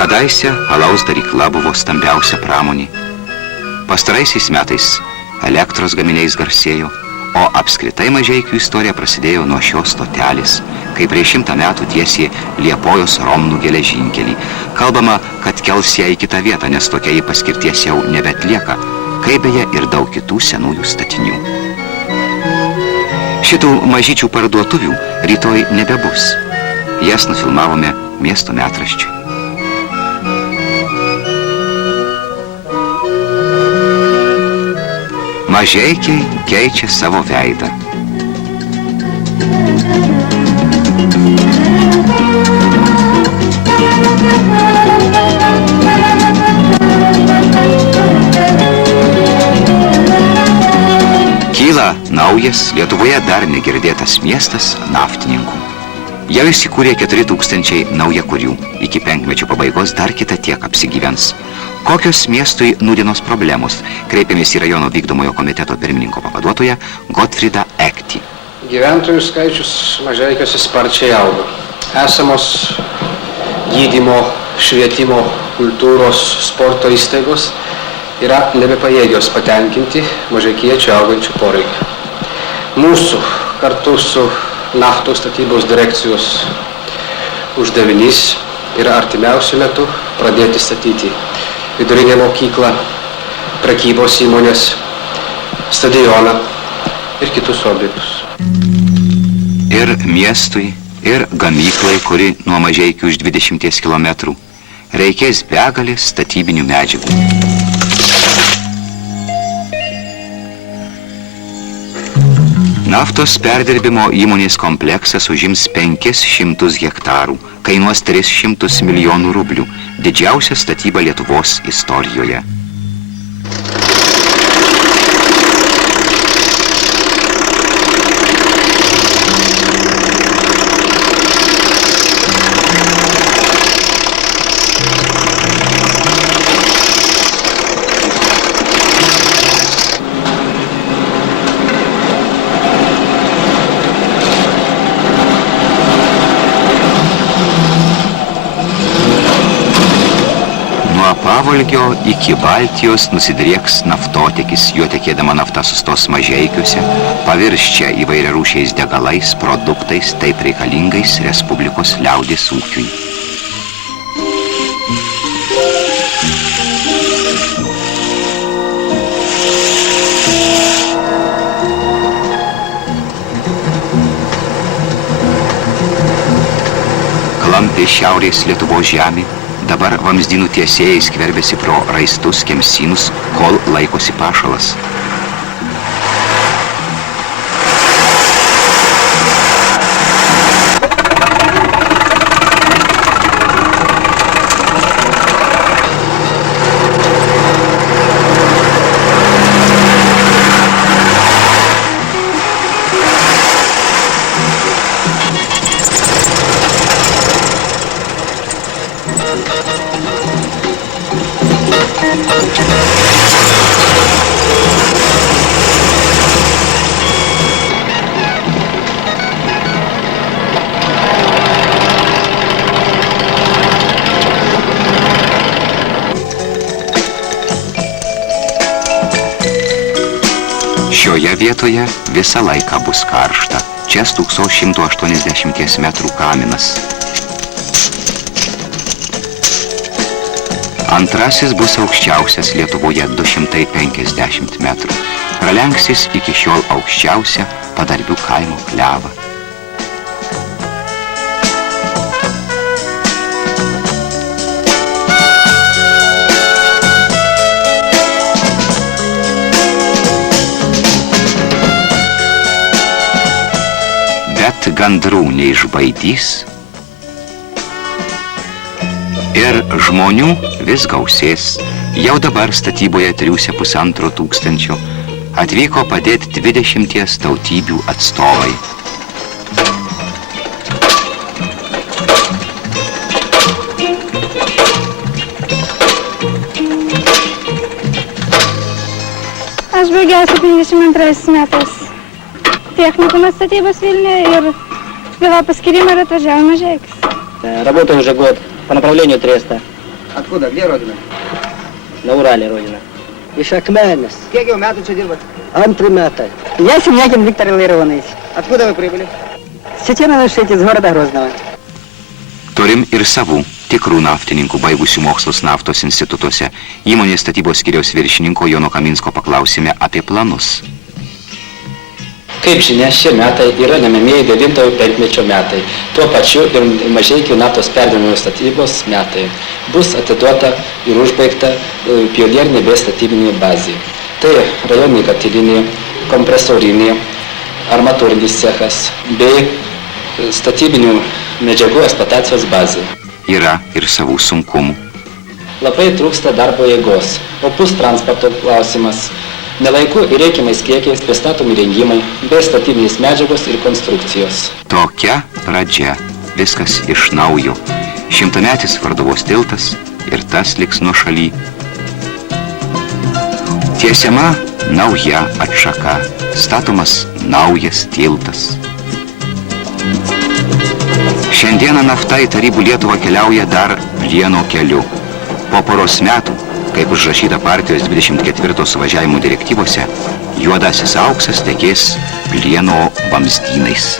Kadaise alaus darykla buvo stambiausia pramonė. Pastaraisiais metais elektros gaminiais garsėjo, o apskritai Mažeikių istorija prasidėjo nuo šios stotelės, kai prieš 100 metų tiesė Liepojos Romnų geležinkelį. Kalbama, kad kels ją į kitą vietą, nes tokia jį paskirties jau nebetlieka, kaip beje ir daug kitų senųjų statinių. Šitų mažyčių parduotuvių rytoj nebebus. Jas nufilmavome miesto metraščiui. Mažeikiai keičia savo veidą. Kyla naujas, Lietuvoje dar negirdėtas miestas naftininkų. Jau įsikūrė 4000 naujakurių. Iki 5-mečio pabaigos dar kita tiek apsigyvens. Kokios miestui nūdienos problemos? Kreipėmės į rajono vykdomojo komiteto pirmininko pavaduotoją Gotfridą Ektį. Gyventojų skaičius Mažeikiuose sparčiai auga. Esamos gydymo, švietimo, kultūros, sporto įstaigos yra nebepajėgios patenkinti mažeikiečių augančių poreikių. Mūsų kartu su naftos statybos direkcijos uždavinys yra artimiausiu metu pradėti statyti vidurinę mokyklą, prekybos įmonės, stadioną ir kitus objektus. Ir miestui, ir gamyklai, kuri nuo Mažeikių už 20 kilometrų, reikės begalės statybinių medžiagų. Naftos perdirbimo įmonės kompleksas užims 500 hektarų, kainuos 300 milijonų rublių, didžiausia statyba Lietuvos istorijoje. Pavolgio iki Baltijos nusidrieks naftotekis, juo tekėdama nafta sustos Mažeikiuose, pavirs čia įvairiarūšiais degalais, produktais, taip reikalingais Respublikos liaudės ūkiui. Klampi šiaurės Lietuvos žemė, dabar vamzdynų tiesėjai skverbėsi pro raistus kemsynus, kol laikosi pašalas. Šioje vietoje visą laiką bus karšta. Čia stūkso 180 metrų kaminas. Antrasis bus aukščiausias Lietuvoje 250 metrų. Pralenksis iki šiol aukščiausią Padarbių kaimo klevą. Gandrų neišbaidys ir žmonių vis gausės. Jau dabar statyboje triūsia 1500. Atvyko padėti 20 tautybių atstovai. Aš baigiau 72 metais техникума statybos Vilniuje ir gavau paskyrimą ir atvažiavau Mažeikius. Работаю уже год по направлению Треста. Откуда? Где родина? На Урале родина. Iš Akmenės. Kiek jau metų čia dirbat? Antrį metą. Я Семьякин Виктор Илларионович. Откуда вы прибыли? С Чечено-Нашите, из города Грозного. Turim ir savų, tikrų naftininkų, baigusių mokslus naftos institutuose. Įmonės statybos skyriaus viršininko Jono Kaminsko paklausime apie planus. Kaip žinia, šie metai yra lemiamieji 9-ojo penkmečio metai. Tuo pačiu ir Mažeikių naftos perdirbimo statybos metai. Bus atiduota ir užbaigta pionierinė bei statybinė bazė. Tai rajoninė katilinė, kompresorinė, armatūrinis cechas bei statybinių medžiagų eksploatacijos bazė. Yra ir savų sunkumų. Labai trūksta darbo jėgos, opus transporto klausimas, nelaiku ir reikiamais kiekiais pristatomi rengimai, bei statybinės medžiagos ir konstrukcijos. Tokia pradžia. Viskas iš naujo. 100-metis Varduvos tiltas ir tas liks nuo šaly. Tiesiama nauja atšaka. Statomas naujas tiltas. Šiandieną nafta į Tarybų Lietuvą keliauja dar Plieno keliu. Po poros metų, kaip užrašyta partijos 24 suvažiavimų direktyvose, juodasis auksas tekės Plieno vamzdynais.